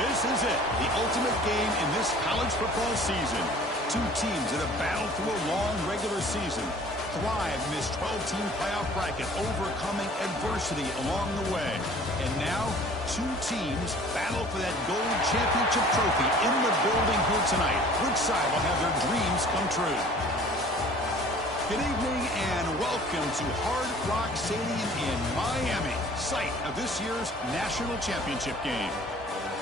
This is it, the ultimate game in this college football season. Two teams that have battled through a long regular season, thrived in this 12-team playoff bracket, overcoming adversity along the way. And now, two teams battle for that gold championship trophy in the building here tonight. Which side will have their dreams come true? Good evening and welcome to Hard Rock Stadium in Miami, site of this year's national championship game.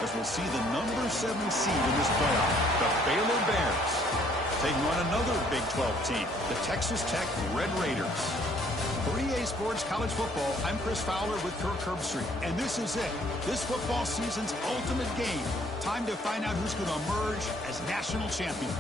As we'll see the number 7 seed in this playoff, the Baylor Bears, taking on another Big 12 team, the Texas Tech Red Raiders. For EA Sports College Football, I'm Chris Fowler with Kirk Herbstreit, and this is it, this football season's ultimate game. Time to find out who's going to emerge as national champion.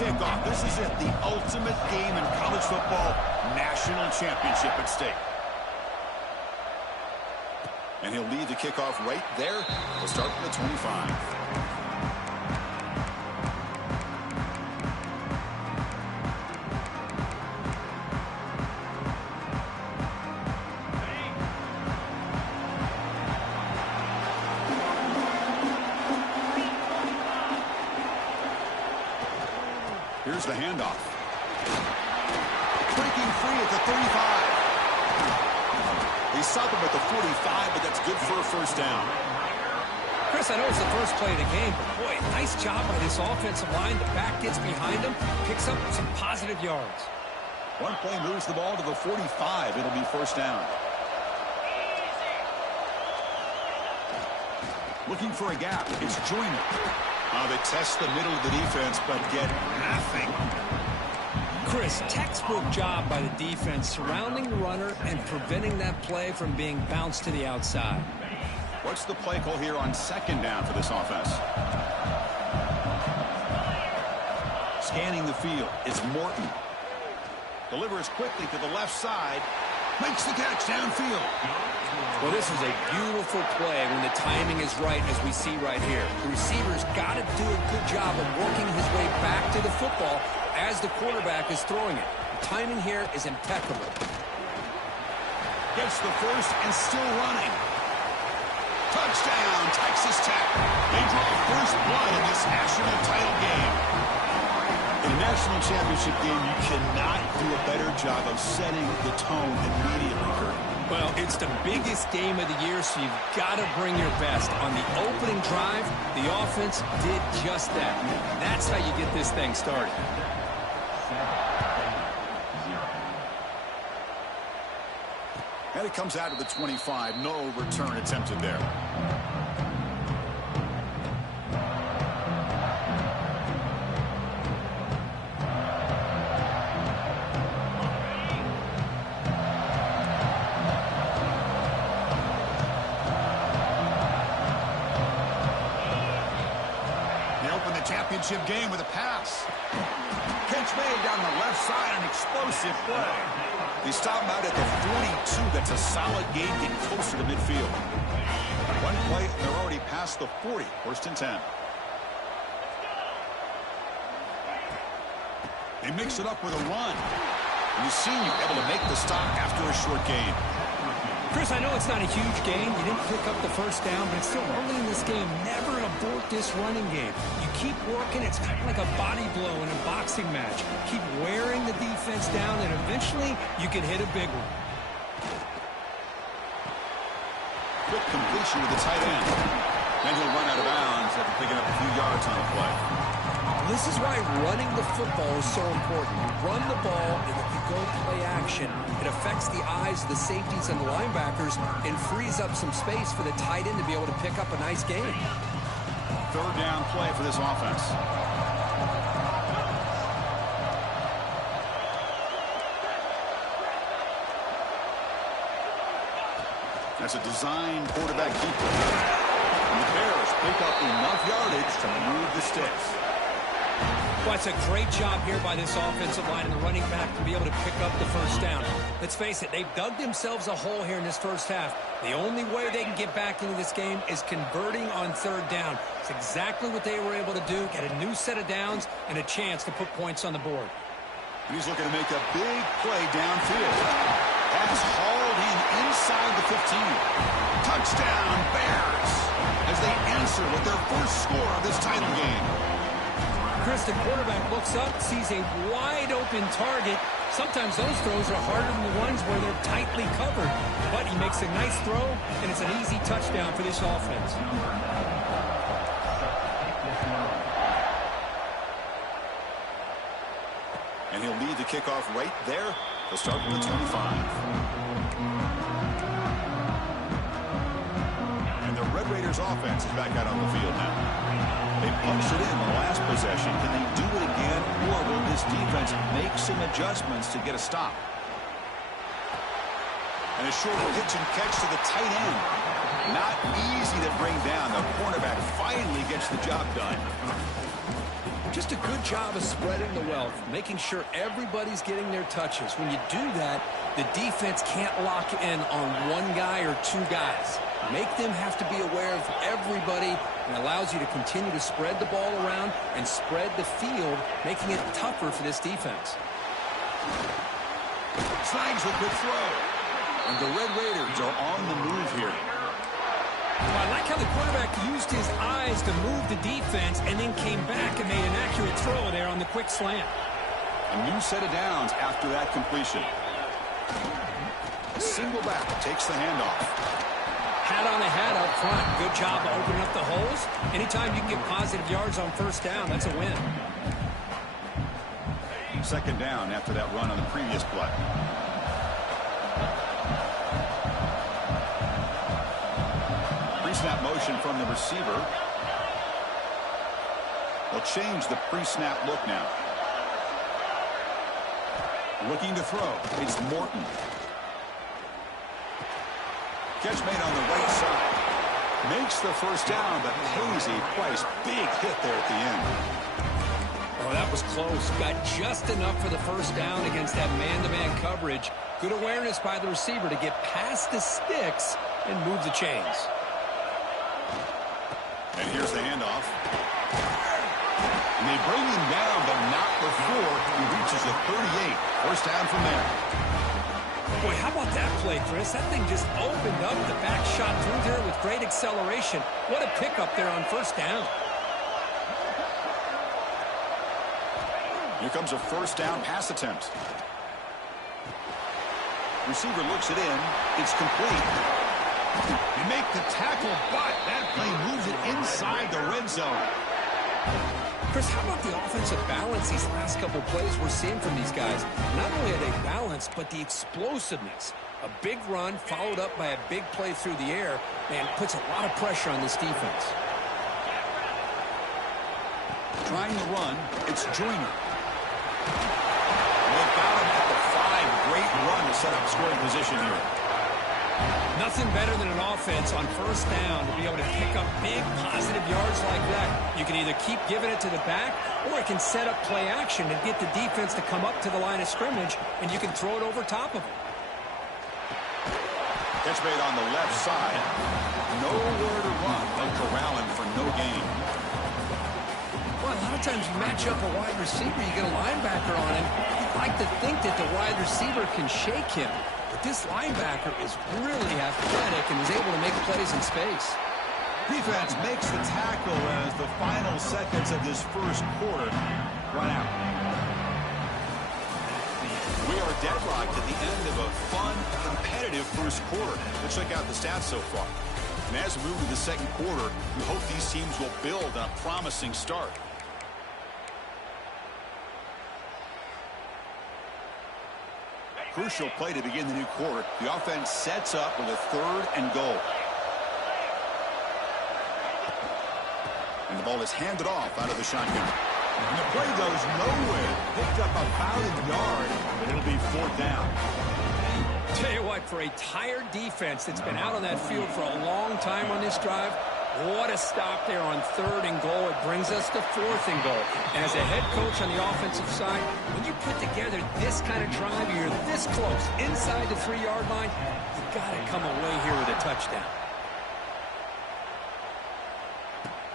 Kickoff. This is it, the ultimate game in college football, national championship at stake. And he'll lead the kickoff right there. We'll start from the 25. Here's the handoff. Breaking free at the 35. They stop him at the 45, but that's good for a first down. Chris, I know it's the first play of the game, but boy, nice job by this offensive line. The back gets behind him, picks up some positive yards. One play moves the ball to the 45. It'll be first down. Looking for a gap. It's Joyner. They test the middle of the defense, but get nothing. Chris, textbook job by the defense surrounding the runner and preventing that play from being bounced to the outside. What's the play call here on second down for this offense? Scanning the field, it's Morton. Delivers quickly to the left side. Makes the catch downfield. Well, this is a beautiful play when the timing is right, as we see right here. The receiver's got to do a good job of working his way back to the football as the quarterback is throwing it. The timing here is impeccable. Gets the first and still running. Touchdown, Texas Tech. They draw first blood in this national title game. In a national championship game, you cannot do a better job of setting the tone immediately, Kurt. Well, it's the biggest game of the year, so you've got to bring your best. On the opening drive, the offense did just that. That's how you get this thing started. And it comes out of the 25. No return attempted there. Championship game with a pass. Catch made down the left side, an explosive play. They stop him out at the 42. That's a solid gain, getting closer to midfield. One play, and they're already past the 40. First and 10. They mix it up with a run. And you see you able to make the stop after a short gain. Chris, I know it's not a huge gain. You didn't pick up the first down, but it's still early in this game. Never abort this running game. You keep working. It's kind of like a body blow in a boxing match. Keep wearing the defense down, and eventually you can hit a big one. Quick completion with the tight end. Then he'll run out of bounds after picking up a few yards on the play. This is why running the football is so important. You run the ball, and if you go play action, it affects the eyes of the safeties and the linebackers and frees up some space for the tight end to be able to pick up a nice gain. Third down play for this offense. That's a design quarterback keeper. And the Bears pick up enough yardage to move the sticks. Well, it's a great job here by this offensive line and the running back to be able to pick up the first down. Let's face it, they've dug themselves a hole here in this first half. The only way they can get back into this game is converting on third down. It's exactly what they were able to do, get a new set of downs and a chance to put points on the board. He's looking to make a big play downfield. Pass hauled in inside the 15. Touchdown, Bears, as they answer with their first score of this title game. Chris, the quarterback looks up, sees a wide-open target. Sometimes those throws are harder than the ones where they're tightly covered. But he makes a nice throw, and it's an easy touchdown for this offense. And he'll lead the kickoff right there. He'll start with the 25. And the Red Raiders offense is back out on the field now. They punched it in the last possession. Can they do it again, or will this defense make some adjustments to get a stop? And a short pitch and catch to the tight end. Not easy to bring down. The cornerback finally gets the job done. Just a good job of spreading the wealth, making sure everybody's getting their touches. When you do that, the defense can't lock in on one guy or two guys. Make them have to be aware of everybody, and allows you to continue to spread the ball around and spread the field, making it tougher for this defense. Snags the quick throw. And the Red Raiders are on the move here. Well, I like how the quarterback used his eyes to move the defense and then came back and made an accurate throw there on the quick slant. A new set of downs after that completion. A single back takes the handoff. Hat on the head up front. Good job of opening up the holes. Anytime you can get positive yards on first down, that's a win. Second down after that run on the previous play. Pre-snap motion from the receiver. They'll change the pre-snap look now. Looking to throw. It's Morton. Catch made on the right side. Makes the first down, but pays a price. Big hit there at the end. Oh, that was close. Got just enough for the first down against that man-to-man coverage. Good awareness by the receiver to get past the sticks and move the chains. And here's the handoff. And they bring him down, but not before he reaches the 38. First down from there. Boy, how about that play, Chris? That thing just opened up. The back shot through there with great acceleration. What a pickup there on first down. Here comes a first down pass attempt. Receiver looks it in. It's complete. You make the tackle, but that play moves it inside the red zone. Chris, how about the offensive balance these last couple plays we're seeing from these guys? Not only are they balanced, but the explosiveness. A big run followed up by a big play through the air, and puts a lot of pressure on this defense. Trying to run, it's Joyner. They've got him at the 5. Great run to set up scoring position here. Nothing better than an offense on first down to be able to pick up big positive yards like that. You can either keep giving it to the back, or it can set up play action and get the defense to come up to the line of scrimmage, and you can throw it over top of them. Catch made on the left side. Nowhere to run. They'll corral him for no gain. Well, a lot of times you match up a wide receiver, you get a linebacker on him. You'd like to think that the wide receiver can shake him. But this linebacker is really athletic and is able to make plays in space. Defense makes the tackle as the final seconds of this first quarter run out. We are deadlocked at the end of a fun, competitive first quarter. Let's check out the stats so far. And as we move to the second quarter, we hope these teams will build on a promising start. Crucial play to begin the new quarter. The offense sets up with a 3rd and goal. And the ball is handed off out of the shotgun. And the play goes nowhere. Picked up about a yard, but it'll be 4th down. Tell you what, for a tired defense that's been out on that field for a long time on this drive, What a stop there on 3rd and goal. It brings us to 4th and goal. And as a head coach on the offensive side, when you put together this kind of drive, you're this close inside the 3-yard line, you got to come away here with a touchdown.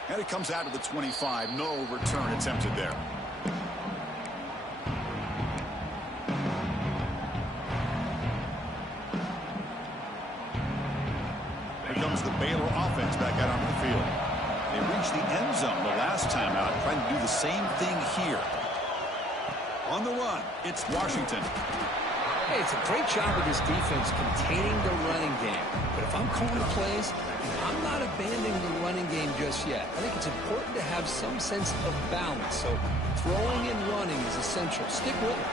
And it comes out of the 25. No return attempted there. Here comes the Baylor offense back out onto the field. They reached the end zone the last time out, trying to do the same thing here. On the run, it's Washington. Hey, it's a great job of this defense containing the running game. But if I'm calling plays, I'm not abandoning the running game just yet. I think it's important to have some sense of balance. So throwing and running is essential. Stick with it.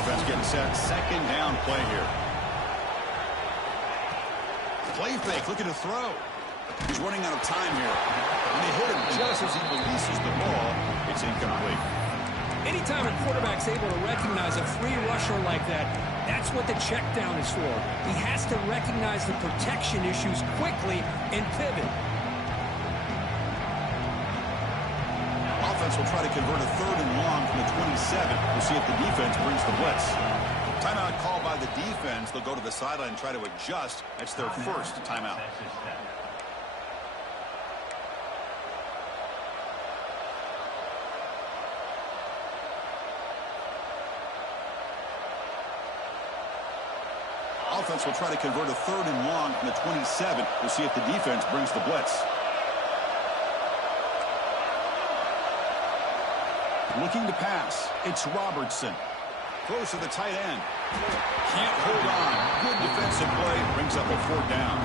Offense getting set. 2nd down play here. Play fake, looking to throw. He's running out of time here. When they hit him just as he releases the ball, it's incomplete. Anytime a quarterback's able to recognize a free rusher like that, that's what the check down is for. He has to recognize the protection issues quickly and pivot. Offense will try to convert a 3rd and long from the 27. We'll see if the defense brings the blitz. Timeout called by the defense. They'll go to the sideline and try to adjust. That's their first timeout. Offense will try to convert a 3rd and long from the 27. We'll see if the defense brings the blitz. Looking to pass. It's Robertson. Throws to the tight end. Can't hold on. Good defensive play. Brings up a 4th down.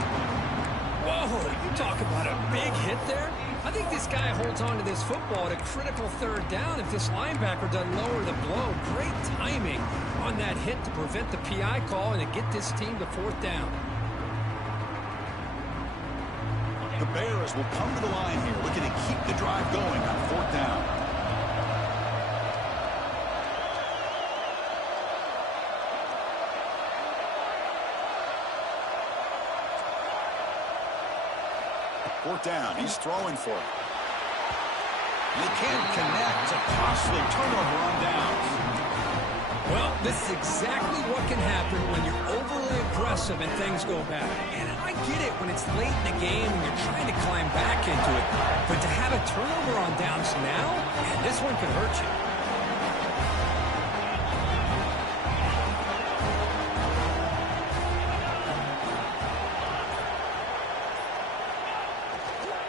Whoa, you talk about a big hit there. I think this guy holds on to this football at a critical 3rd down if this linebacker doesn't lower the blow. Great timing on that hit to prevent the PI call and to get this team to 4th down. The Bears will come to the line here, looking to keep the drive going on 4th down. Fourth down. He's throwing for it. And he can't connect. It's a costly turnover on downs. Well, this is exactly what can happen when you're overly aggressive and things go bad. And I get it when it's late in the game and you're trying to climb back into it. But to have a turnover on downs now, man, this one could hurt you.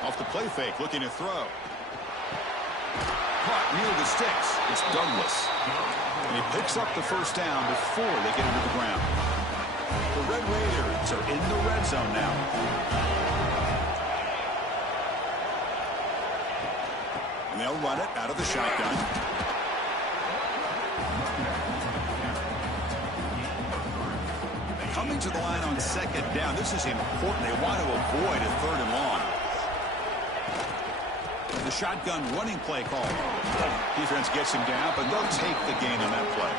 Off the play fake, looking to throw. Caught near the sticks. It's Douglas. And he picks up the 1st down before they get into the ground. The Red Raiders are in the red zone now. And they'll run it out of the shotgun. Coming to the line on 2nd down. This is important. They want to avoid a 3rd and long. The shotgun running play call. Defense gets him down, but they'll take the gain on that play.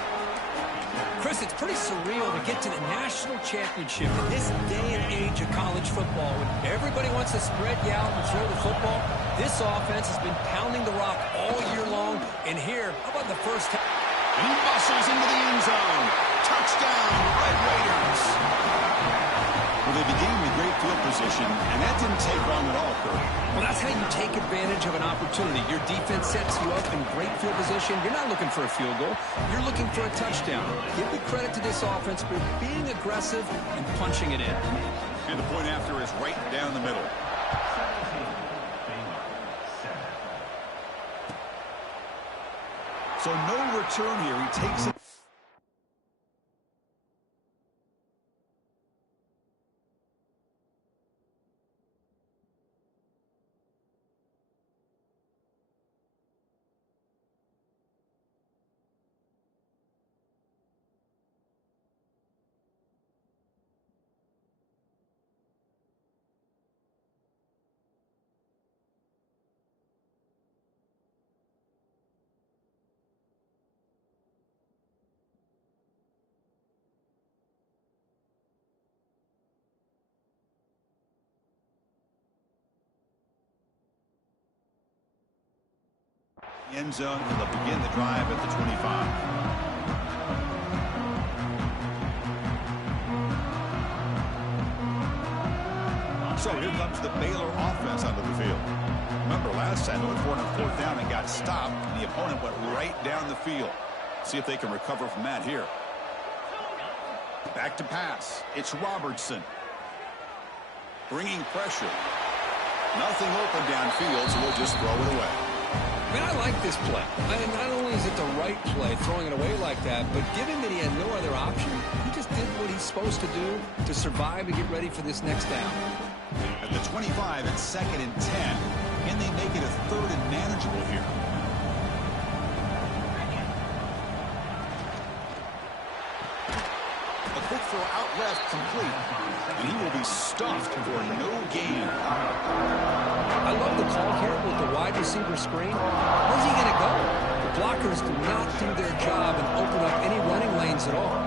Chris, it's pretty surreal to get to the national championship in this day and age of college football. When everybody wants to spread you out and throw the football, this offense has been pounding the rock all year long. And here, how about the first time? And he muscles into the end zone. Touchdown, Red Raiders. Well, they began with great field position, and that didn't take long at all, Kurt. Well, that's how you take advantage of an opportunity. Your defense sets you up in great field position. You're not looking for a field goal. You're looking for a touchdown. Give the credit to this offense for being aggressive and punching it in. And the point after is right down the middle. So no return here. He takes it. End zone, and they'll begin the drive at the 25. So here comes the Baylor offense onto the field. Remember last time they went for it on 4th down and got stopped, and the opponent went right down the field. See if they can recover from that here. Back to pass. It's Robertson. Bringing pressure. Nothing open downfield, so we'll just throw it away. Man, I like this play. Not only is it the right play, throwing it away like that, but given that he had no other option, he just did what he's supposed to do to survive and get ready for this next down. At the 25, it's 2nd and 10. Can they make it a 3rd and manageable here? A quick throw out left, complete. And he will be stuffed for no gain. I love the call here with the wide receiver screen. Where's he going to go? The blockers do not do their job and open up any running lanes at all.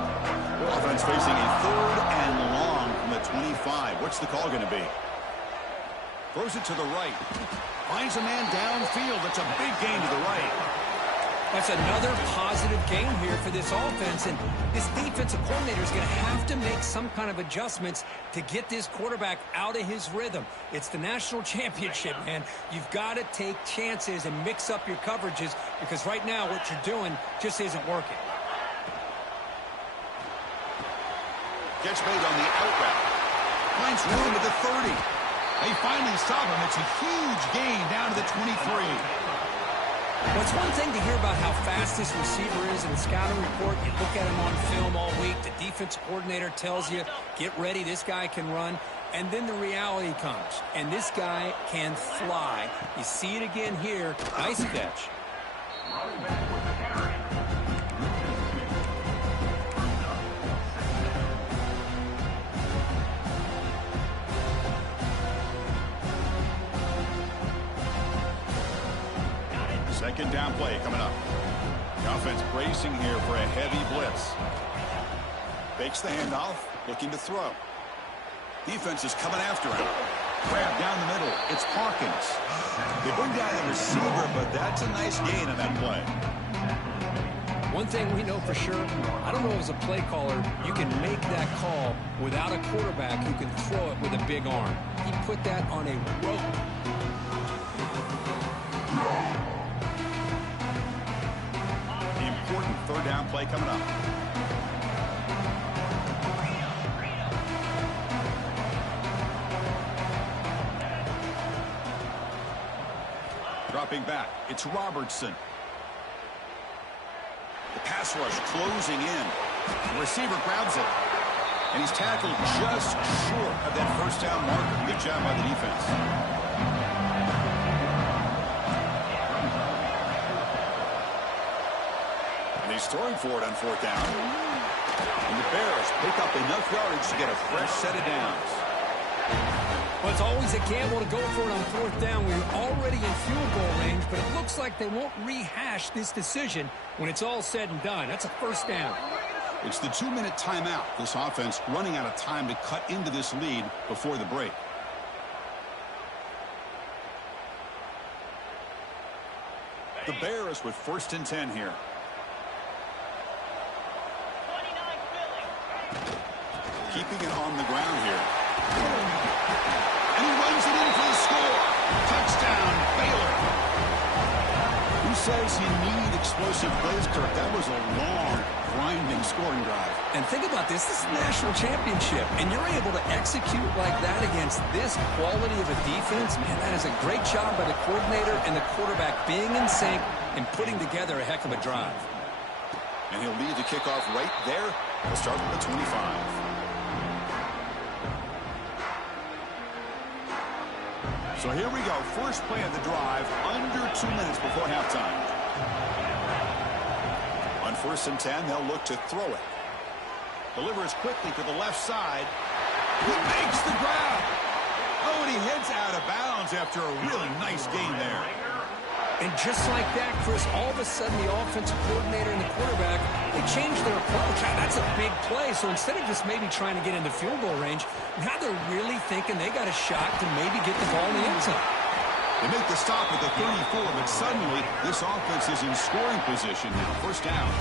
Offense facing a 3rd and long from the 25. What's the call going to be? Throws it to the right. Finds a man downfield. That's a big gain to the right. That's another positive gain here for this offense, and this defensive coordinator is going to have to make some kind of adjustments to get this quarterback out of his rhythm. It's the national championship, man. You've got to take chances and mix up your coverages because right now what you're doing just isn't working. Gets made on the out route. Finds room at the 30. They finally stop him. It's a huge gain down to the 23. Well, it's one thing to hear about how fast this receiver is in the scouting report. You look at him on film all week. The defense coordinator tells you, get ready, this guy can run. And then the reality comes, and this guy can fly. You see it again here. Nice catch. Second down play coming up. The offense bracing here for a heavy blitz. Fakes the handoff, looking to throw. Defense is coming after him. Grab down the middle. It's Hawkins. They bring down the receiver, but that's a nice gain on that play. One thing we know for sure, I don't know as a play caller, you can make that call without a quarterback who can throw it with a big arm. He put that on a rope. Important 3rd down play coming up. Dropping back, it's Robertson. The pass rush closing in. The receiver grabs it. And he's tackled just short of that 1st down marker. Good job by the defense. He's throwing for it on 4th down. And the Bears pick up enough yardage to get a fresh set of downs. Well, it's always a gamble to go for it on 4th down when you're already in field goal range, but it looks like they won't rehash this decision when it's all said and done. That's a 1st down. It's the 2-minute timeout. This offense running out of time to cut into this lead before the break. The Bears with 1st and 10 here. Keeping it on the ground here. And he runs it in for the score. Touchdown, Baylor. Who says you need explosive plays, Kirk? That was a long, grinding scoring drive. And think about this. This is the national championship, and you're able to execute like that against this quality of a defense. Man, that is a great job by the coordinator and the quarterback being in sync and putting together a heck of a drive. And he'll lead the kickoff right there. We'll start with the 25. So here we go. First play of the drive, under 2 minutes before halftime. On 1st and 10, they'll look to throw it. Delivers quickly to the left side. He makes the grab. Oh, and he heads out of bounds after a really nice gain there. And just like that, Chris, all of a sudden the offensive coordinator and the quarterback, they changed their approach. That's a big play. So instead of just maybe trying to get into field goal range, now they're really thinking they got a shot to maybe get the ball in the end zone. They make the stop at the 34, but suddenly this offense is in scoring position now. First down.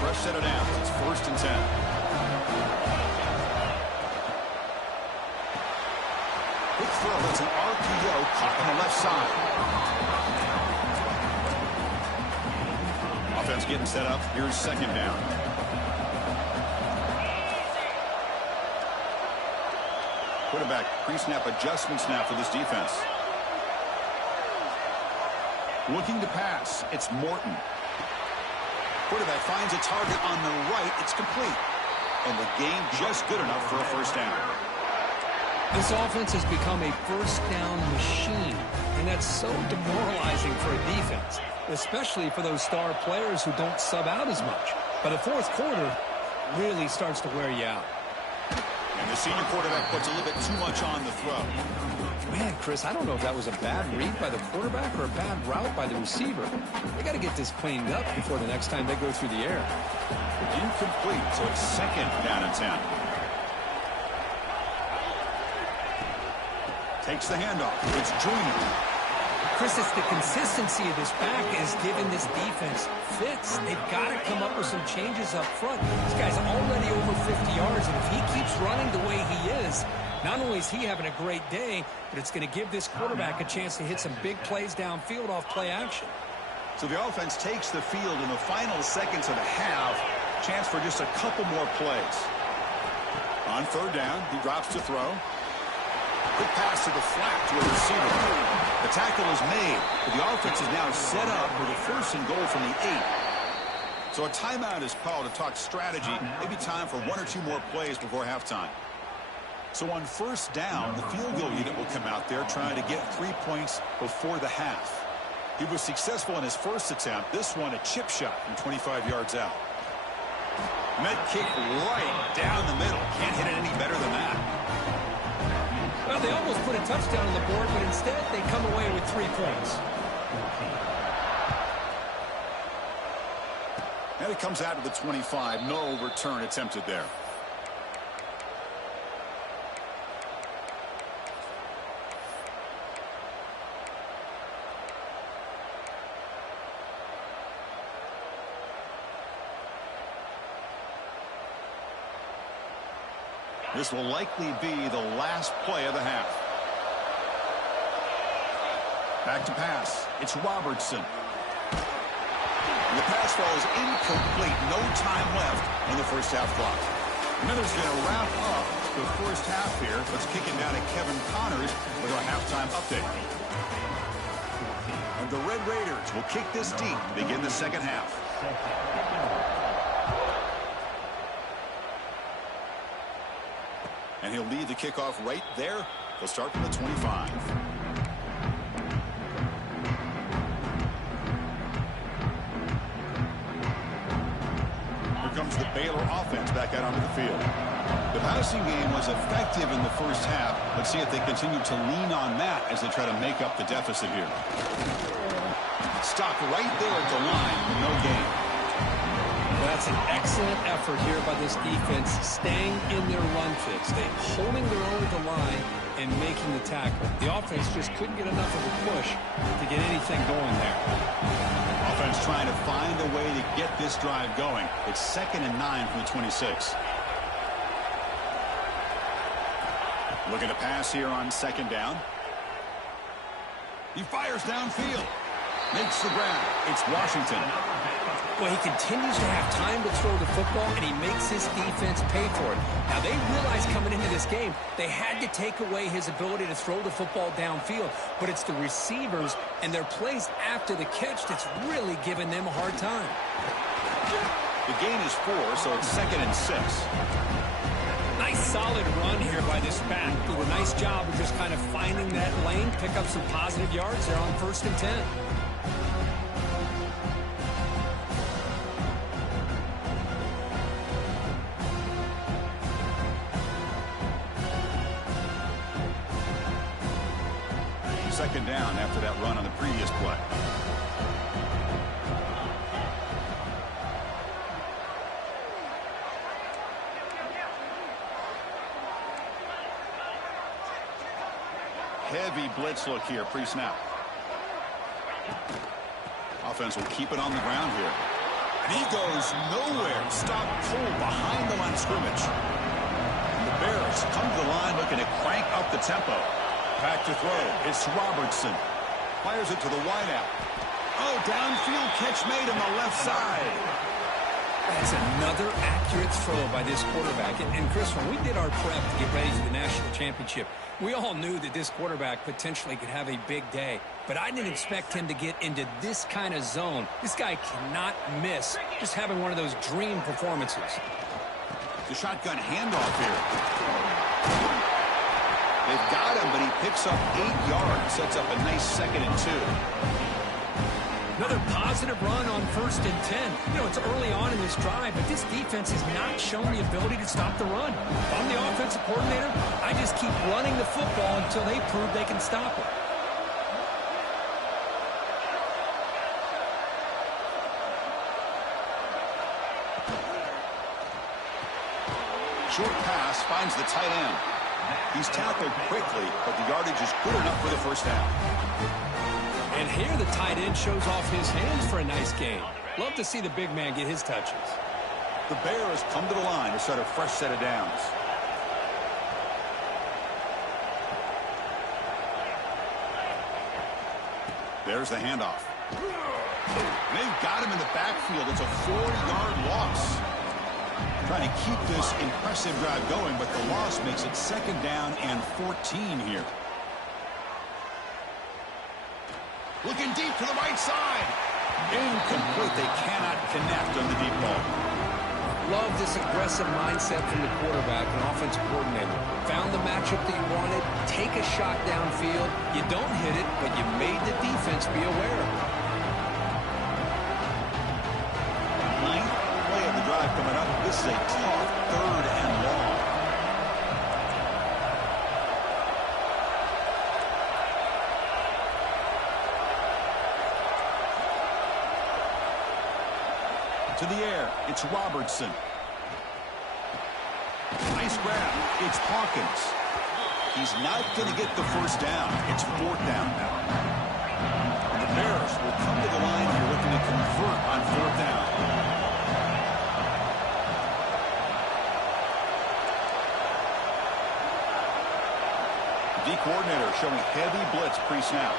Fresh set of downs. It's 1st and 10. Quick throw. It's an RPO caught on the left side. Offense getting set up. Here's 2nd down. Quarterback pre-snap adjustments now for this defense. Looking to pass. It's Morton. Quarterback finds a target on the right. It's complete. And the game just good enough for a 1st down. This offense has become a 1st down machine, and that's so demoralizing for a defense, especially for those star players who don't sub out as much. By the 4th quarter, really starts to wear you out. And the senior quarterback puts a little bit too much on the throw. Man, Chris, I don't know if that was a bad read by the quarterback or a bad route by the receiver. They got to get this cleaned up before the next time they go through the air. Incomplete, so it's 2nd down and 10. Takes the handoff. It's Junior. Chris, it's the consistency of this back is giving this defense fits. They've got to come up with some changes up front. This guy's already over 50 yards, and if he keeps running the way he is, not only is he having a great day, but it's going to give this quarterback a chance to hit some big plays downfield off play action. So the offense takes the field in the final seconds of the half. Chance for just a couple more plays. On 3rd down, he drops to throw. Quick pass to the flat to a receiver. The tackle is made, but the offense is now set up with a 1st and goal from the 8. So a timeout is called to talk strategy. Maybe time for 1 or 2 more plays before halftime. So on 1st down, the field goal unit will come out there trying to get 3 points before the half. He was successful in his 1st attempt. This one, a chip shot from 25 yards out. Met kick right down the middle. Can't hit it any better than that. Well, they almost put a touchdown on the board, but instead they come away with 3 points. And it comes out to the 25. No return attempted there. This will likely be the last play of the half. Back to pass. It's Robertson. And the pass falls incomplete. No time left on the 1st half clock. Miller's going to wrap up the 1st half here. Let's kick it down to Kevin Connors with our halftime update. And the Red Raiders will kick this deep to begin the 2nd half. And he'll lead the kickoff right there. They'll start from the 25. Here comes the Baylor offense back out onto the field. The passing game was effective in the 1st half. Let's see if they continue to lean on that as they try to make up the deficit here. Stopped right there at the line, no gain. That's an excellent effort here by this defense, staying in their run fix. They holding their own at the line and making the tackle. The offense just couldn't get enough of a push to get anything going there. Offense trying to find a way to get this drive going. It's 2nd and 9 from the 26. Looking to pass here on 2nd down. He fires downfield. Makes the grab. It's Washington. Well, he continues to have time to throw the football, and he makes his defense pay for it. Now, they realized coming into this game, they had to take away his ability to throw the football downfield, but it's the receivers and their plays after the catch that's really giving them a hard time. The gain is 4, so it's 2nd and 6. Nice solid run here by this back. Did a nice job of just kind of finding that lane, pick up some positive yards there on 1st and 10. Second down after that run on the previous play. Heavy blitz look here, pre-snap. offense will keep it on the ground here. And he goes nowhere. Stop cold behind the line of scrimmage. And the Bears come to the line looking to crank up the tempo. Back to throw. It's Robertson. Fires it to the wideout. Oh, downfield catch made on the left side. That's another accurate throw by this quarterback. And Chris, when we did our prep to get ready for the national championship, we all knew that this quarterback potentially could have a big day. But I didn't expect him to get into this kind of zone. This guy cannot miss just having one of those dream performances. The shotgun handoff here. They've got him, but he picks up 8 yards. Sets up a nice 2nd and 2. Another positive run on 1st and 10. You know, it's early on in this drive, but this defense has not shown the ability to stop the run. If I'm the offensive coordinator, I just keep running the football until they prove they can stop it. Short pass finds the tight end. He's tackled quickly, but the yardage is good enough for the first down. And here the tight end shows off his hands for a nice gain. Love to see the big man get his touches. The Bears come to the line to set a fresh set of downs. There's the handoff. They've got him in the backfield. It's a 4-yard loss. Trying to keep this impressive drive going, but the loss makes it 2nd down and 14 here. Looking deep to the right side. Incomplete. They cannot connect on the deep ball. Love this aggressive mindset from the quarterback and offensive coordinator. Found the matchup that you wanted. Take a shot downfield. You don't hit it, but you made the defense be aware. 9th play of the drive coming up. This is a tough 3rd and long. To the air, it's Robertson. Nice grab. It's Hawkins. He's not going to get the first down. It's 4th down now. And the Bears will come to the line here looking to convert on 4th down. D coordinator showing heavy blitz pre-snap.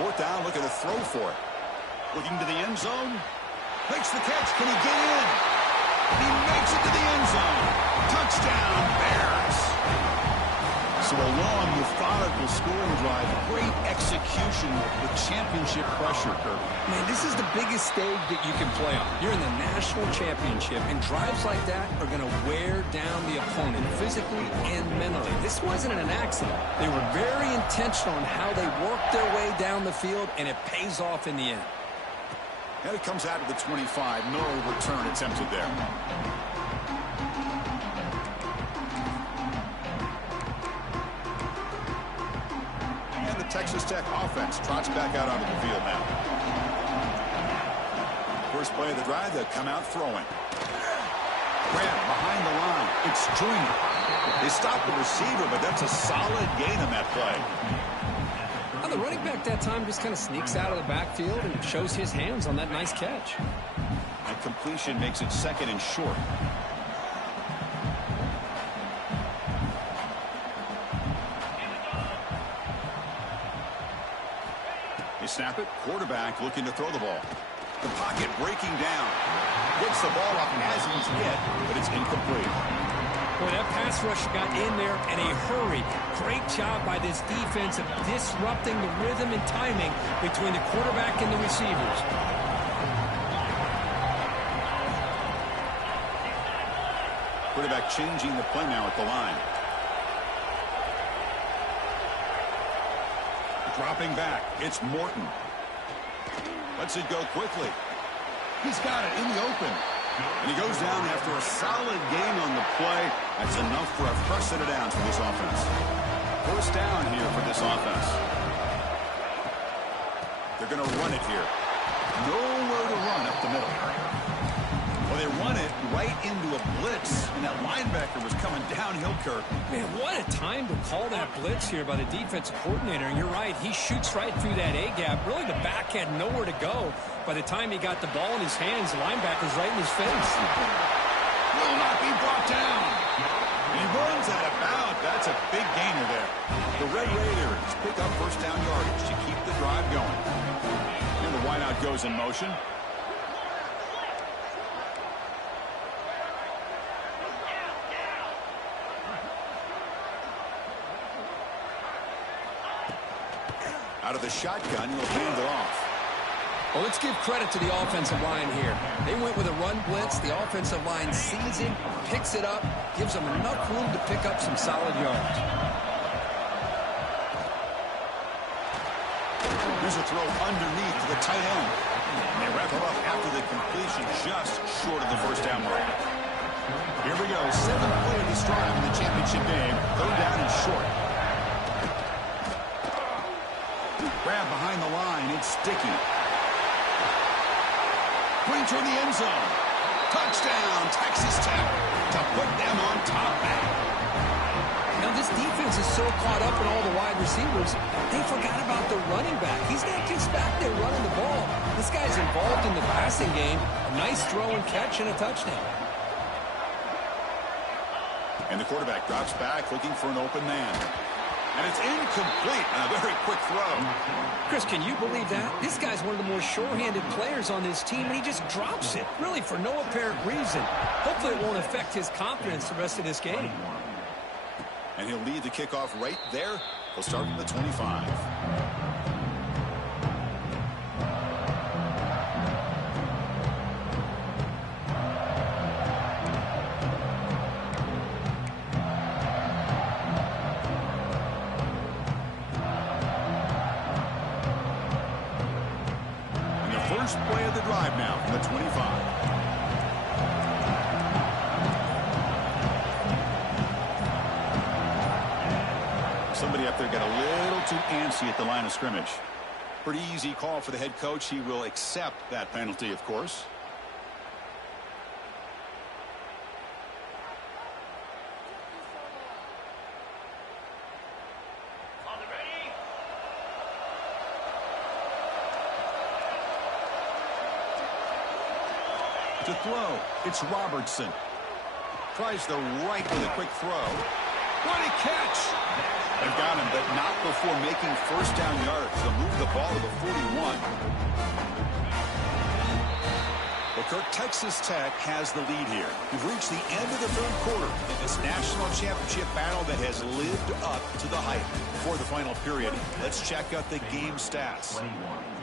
4th down, looking to throw for it. Looking to the end zone. Makes the catch. Can he get in? He makes it to the end zone. Touchdown, Bears. So a long, methodical scoring drive. Great execution with championship pressure. Man, this is the biggest stage that you can play on. You're in the national championship, and drives like that are going to wear down the opponent physically and mentally. This wasn't an accident. They were very intentional in how they worked their way down the field, and it pays off in the end. And it comes out of the 25. No return attempted there. And the Texas Tech offense trots back out onto the field now. First play of the drive, they'll come out throwing. Grab behind the line. It's Joyner. They stop the receiver, but that's a solid gain on that play. The running back that time just kind of sneaks out of the backfield and shows his hands on that nice catch. And completion makes it 2nd and short. They snap it. Quarterback looking to throw the ball. The pocket breaking down. Gets the ball up as he's hit, but it's incomplete. Boy, that pass rush got in there in a hurry. Great job by this defense of disrupting the rhythm and timing between the quarterback and the receivers. Quarterback changing the play now at the line. Dropping back, it's Morton. Lets it go quickly. He's got it in the open. And he goes down after a solid gain on the play. That's enough for a fresh set of downs for this offense. First down here for this offense. They're going to run it here. Nowhere to run up the middle. Well, They run it right into a blitz, and that linebacker was coming downhill, Kirk. Man, what a time to call that blitz here by the defensive coordinator. And you're right, he shoots right through that A-gap. Really, the back had nowhere to go. By the time he got the ball in his hands, the linebacker's right in his face. Will not be brought down. And he runs out of bounds. That's a big gainer there. The Red Raiders pick up first down yardage to keep the drive going. And the wideout goes in motion. Out of the shotgun, he'll hand it off. Well, let's give credit to the offensive line here. They went with a run blitz. The offensive line sees him, picks it up, gives them enough room to pick up some solid yards. Here's a throw underneath to the tight end. And they wrap it up after the completion just short of the first down mark. Here we go. 7th play of this drive in the championship game. 3rd down and short. Grab behind the line. It's sticky. Going toward the end zone. Touchdown, Texas Tech, to put them on top back. Now, this defense is so caught up in all the wide receivers, they forgot about the running back. He's not just back there running the ball. This guy's involved in the passing game. A nice throw and catch and a touchdown. And the quarterback drops back looking for an open man. And it's incomplete on a very quick throw. Chris, can you believe that? This guy's one of the more sure-handed players on this team, and he just drops it, really for no apparent reason. Hopefully it won't affect his confidence the rest of this game. And he'll lead the kickoff right there. He'll start from the 25. First play of the drive now from the 25. Somebody up there got a little too antsy at the line of scrimmage. Pretty easy call for the head coach. He will accept that penalty, of course. To throw, it's Robertson. Tries the right with a quick throw. What a catch! They've got him, but not before making first down yards. They'll move the ball to the 41. Well, Kirk, Texas Tech has the lead here. We've reached the end of the 3rd quarter in this national championship battle that has lived up to the hype. Before the final period, let's check out the game stats.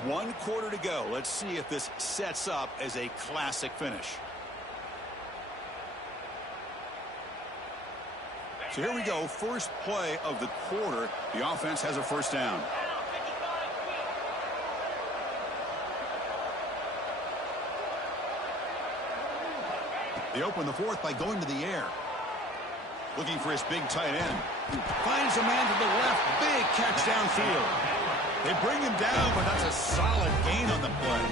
1 quarter to go. Let's see if this sets up as a classic finish. So here we go. First play of the quarter. The offense has a first down. They open the 4th by going to the air. Looking for his big tight end. Finds a man to the left. Big catch downfield. They bring him down, but that's a solid gain on the play.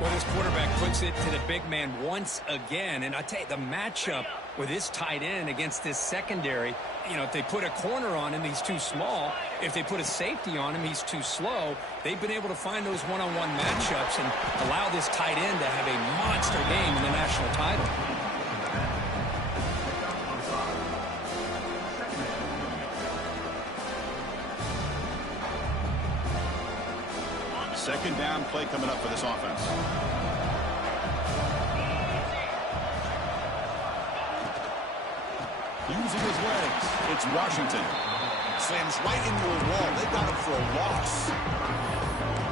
Well, this quarterback puts it to the big man once again. And I tell you, the matchup with this tight end against this secondary, you know, if they put a corner on him, he's too small. If they put a safety on him, he's too slow. They've been able to find those one-on-one matchups and allow this tight end to have a monster game in the national title. Second down play coming up for this offense. Using his legs, it's Washington. Slams right into a wall. They got him for a loss.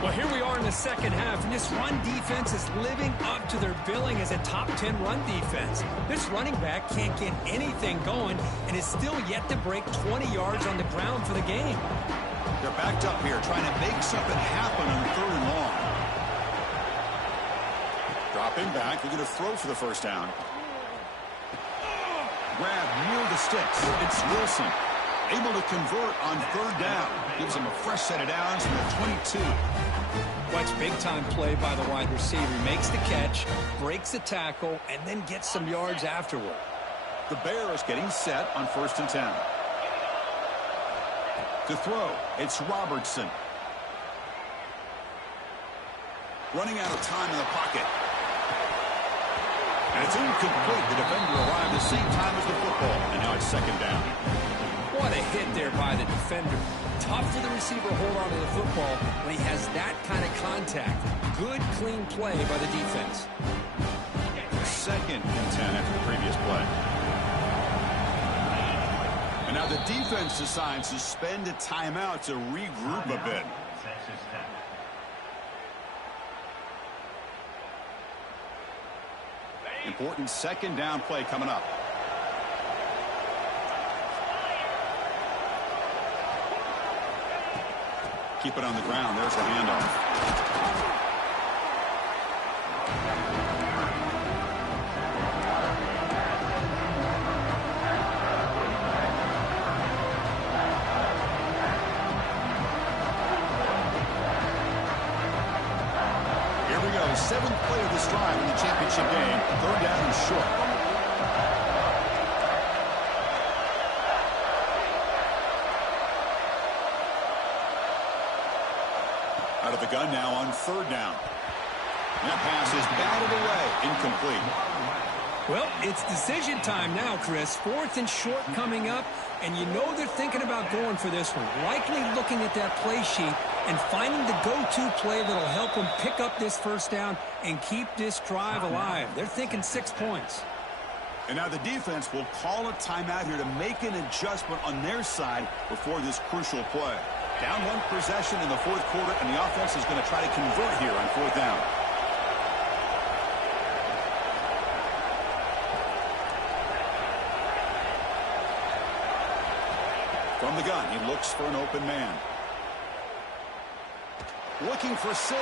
Well, here we are in the second half, and this run defense is living up to their billing as a top 10 run defense. This running back can't get anything going and is still yet to break 20 yards on the ground for the game. They're backed up here, trying to make something happen on 3rd and long. Dropping back, they're going to throw for the first down. Grab near the sticks. It's Wilson. Able to convert on 3rd down. Gives him a fresh set of downs from the 22. Well, it's big-time play by the wide receiver. Makes the catch, breaks the tackle, and then gets some yards afterward. The Bears getting set on 1st and 10. To throw, it's Robertson. Running out of time in the pocket. And it's incomplete. The defender arrived the same time as the football. And now it's 2nd down. What a hit there by the defender. Tough for the receiver to hold on to the football when he has that kind of contact. Good, clean play by the defense. 2nd and 10 after the previous play. And now the defense decides to spend a timeout to regroup a bit. Important 2nd down play coming up. Keep it on the ground. There's the handoff. Here we go. 7th play of this drive in the championship game. 3rd down and short. Out of the gun now on 3rd down. That pass is batted away. Incomplete. Well, it's decision time now, Chris. 4th and short coming up, and you know they're thinking about going for this one. Likely looking at that play sheet and finding the go-to play that'll help them pick up this 1st down and keep this drive alive. They're thinking 6 points. And now the defense will call a timeout here to make an adjustment on their side before this crucial play. Down 1 possession in the 4th quarter, and the offense is going to try to convert here on 4th down. From the gun, he looks for an open man. Looking for 6. Oh,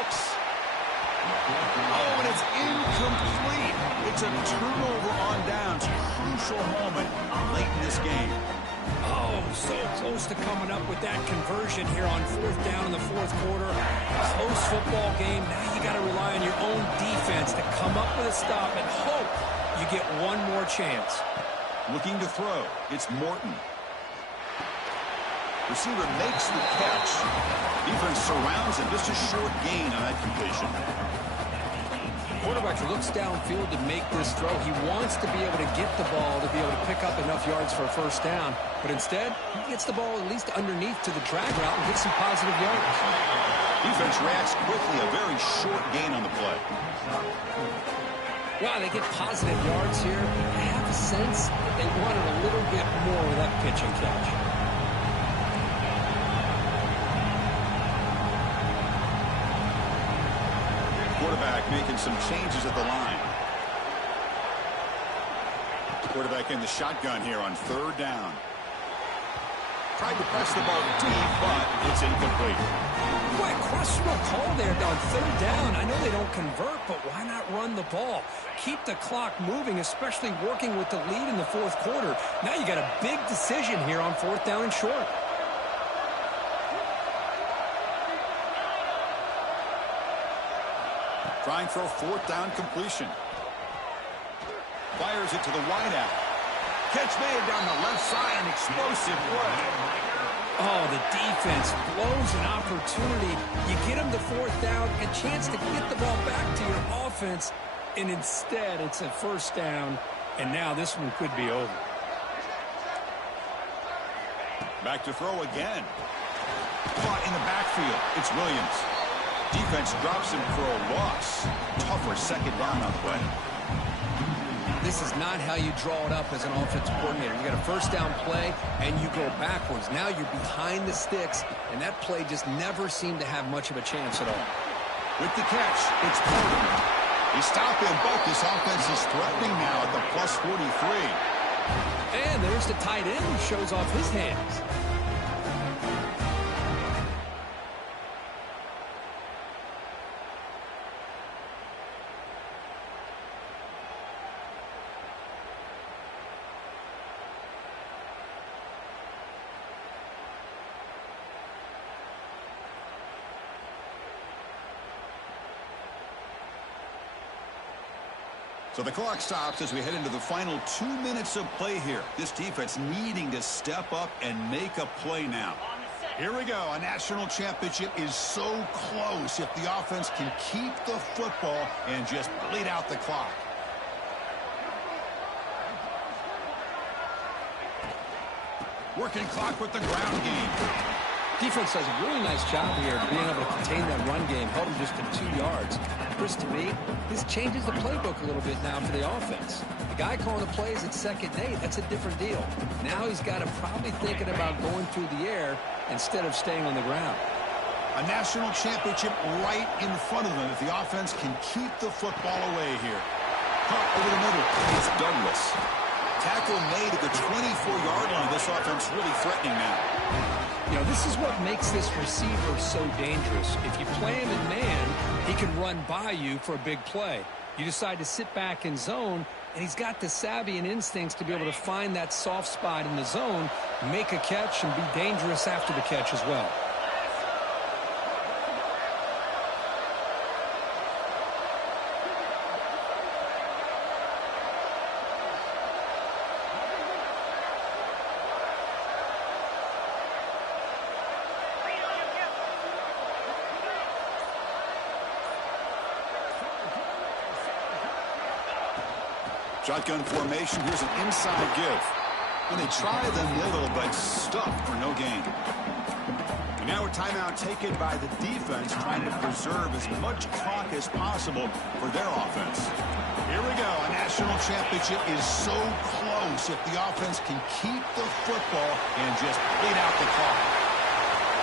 and it's incomplete. It's a turnover on downs. Crucial moment late in this game. Oh, so close to coming up with that conversion here on 4th down in the 4th quarter. Close football game. Now you got to rely on your own defense to come up with a stop and hope you get one more chance. Looking to throw. It's Morton. Receiver makes the catch. Defense surrounds him. Just a short gain on that completion. Quarterback looks downfield to make this throw. He wants to be able to get the ball to be able to pick up enough yards for a 1st down. But instead, he gets the ball at least underneath to the drag route and gets some positive yards. Defense reacts quickly. A very short gain on the play. Well, they get positive yards here. I have a sense that they wanted a little bit more with that pitch and catch. Quarterback making some changes at the line. Quarterback in the shotgun here on 3rd down. Tried to press the ball deep, but it's incomplete. Boy, questionable call there on 3rd down. I know they don't convert, but why not run the ball? Keep the clock moving, especially working with the lead in the 4th quarter. Now you got a big decision here on 4th down and short. Trying for a 4th down completion. Fires it to the wideout. Catch made down the left side, an explosive play. Oh, the defense blows an opportunity. You get them to 4th down, a chance to get the ball back to your offense, and instead it's a 1st down, and now this one could be over. Back to throw again. Caught in the backfield. It's Williams. Defense drops him for a loss. Tougher 2nd down on play. This is not how you draw it up as an offensive coordinator. You got a 1st down play, and you go backwards. Now you're behind the sticks, and that play just never seemed to have much of a chance at all. With the catch, it's Porter. He stopped him, but this offense is threatening now at the plus 43. And there's the tight end who shows off his hands. So the clock stops as we head into the final 2 minutes of play here. This defense needing to step up and make a play now. Here we go. A national championship is so close if the offense can keep the football and just bleed out the clock. Working clock with the ground game. Defense does a really nice job here of being able to contain that run game, held him just to 2 yards. Chris, to me, this changes the playbook a little bit now for the offense. The guy calling the plays at 2nd and 8, that's a different deal. Now he's got to probably thinking about going through the air instead of staying on the ground. A national championship right in front of them if the offense can keep the football away here. Caught over the middle. It's Douglas. Tackle made at the 24-yard line. This offense really threatening now. You know, this is what makes this receiver so dangerous. If you play him in man, he can run by you for a big play. You decide to sit back in zone, and he's got the savvy and instincts to be able to find that soft spot in the zone, make a catch, and be dangerous after the catch as well. Shotgun formation. Here's an inside give. And they try the middle, but stuffed for no gain. And now a timeout taken by the defense, trying to preserve as much clock as possible for their offense. Here we go. A national championship is so close if the offense can keep the football and just bleed out the clock.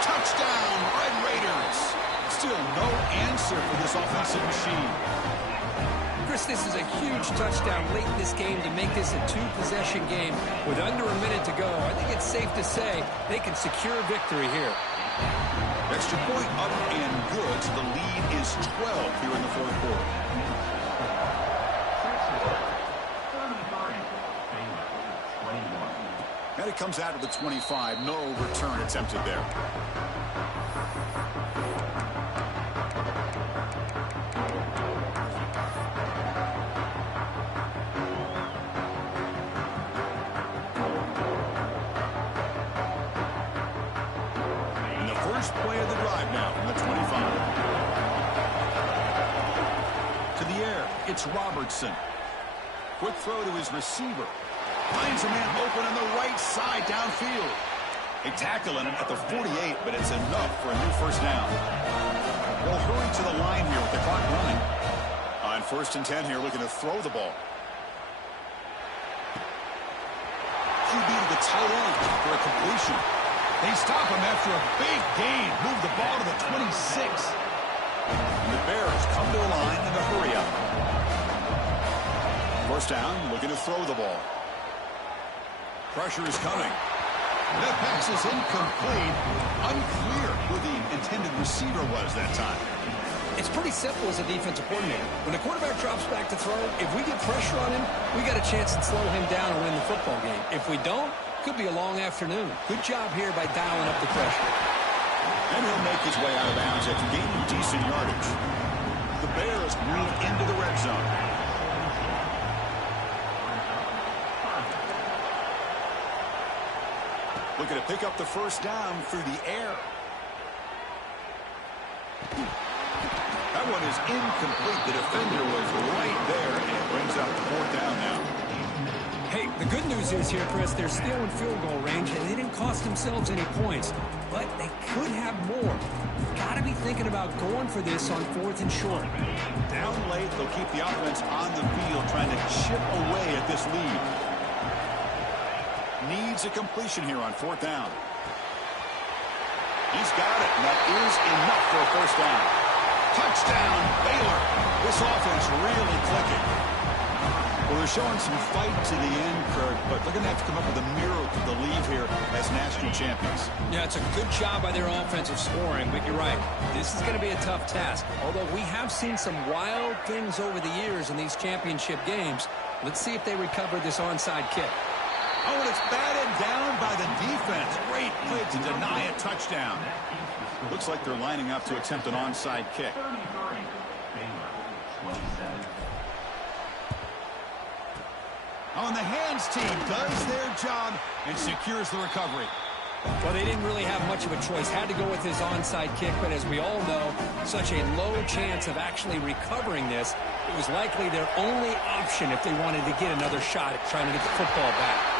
Touchdown, Red Raiders. Still no answer for this offensive machine. Chris, this is a huge touchdown late in this game to make this a 2-possession game with under a minute to go. I think it's safe to say they can secure victory here. Extra point up and good, so the lead is 12 here in the 4th quarter. And it comes out of the 25. No return attempted there. First play of the drive now from the 25. To the air, it's Robertson. Quick throw to his receiver. Finds a man open on the right side downfield. They tackle him at the 48, but it's enough for a new first down. They'll hurry to the line here with the clock running. On 1st and 10 here, looking to throw the ball. QB to the tight end for a completion. They stop him after a big gain. Move the ball to the 26. And the Bears come to the line in a hurry up. First down, looking to throw the ball. Pressure is coming. That pass is incomplete. Unclear who the intended receiver was that time. It's pretty simple as a defensive coordinator. When the quarterback drops back to throw, if we get pressure on him, we got a chance to slow him down and win the football game. If we don't, could be a long afternoon. Good job here by dialing up the pressure. And he'll make his way out of bounds after gaining decent yardage. The Bears move into the red zone. Looking to pick up the first down through the air. That one is incomplete. The defender was right there, and it brings up the 4th down now. Hey, the good news is here, Chris, they're still in field goal range, and they didn't cost themselves any points. But they could have more. Got to be thinking about going for this on 4th and short. Down late, they'll keep the offense on the field, trying to chip away at this lead. Needs a completion here on 4th down. He's got it, and that is enough for a first down. Touchdown, Baylor. This offense really clicking. Well, they're showing some fight to the end, Kirk, but they're going to have to come up with a miracle to leave here as national champions. Yeah, it's a good job by their offensive scoring, but you're right. This is going to be a tough task. Although we have seen some wild things over the years in these championship games. Let's see if they recover this onside kick. Oh, and it's batted down by the defense. Great play to deny a touchdown. Looks like they're lining up to attempt an onside kick. On the hands team does their job and secures the recovery. Well, they didn't really have much of a choice. Had to go with his onside kick, but as we all know, such a low chance of actually recovering this. It was likely their only option if they wanted to get another shot at trying to get the football back.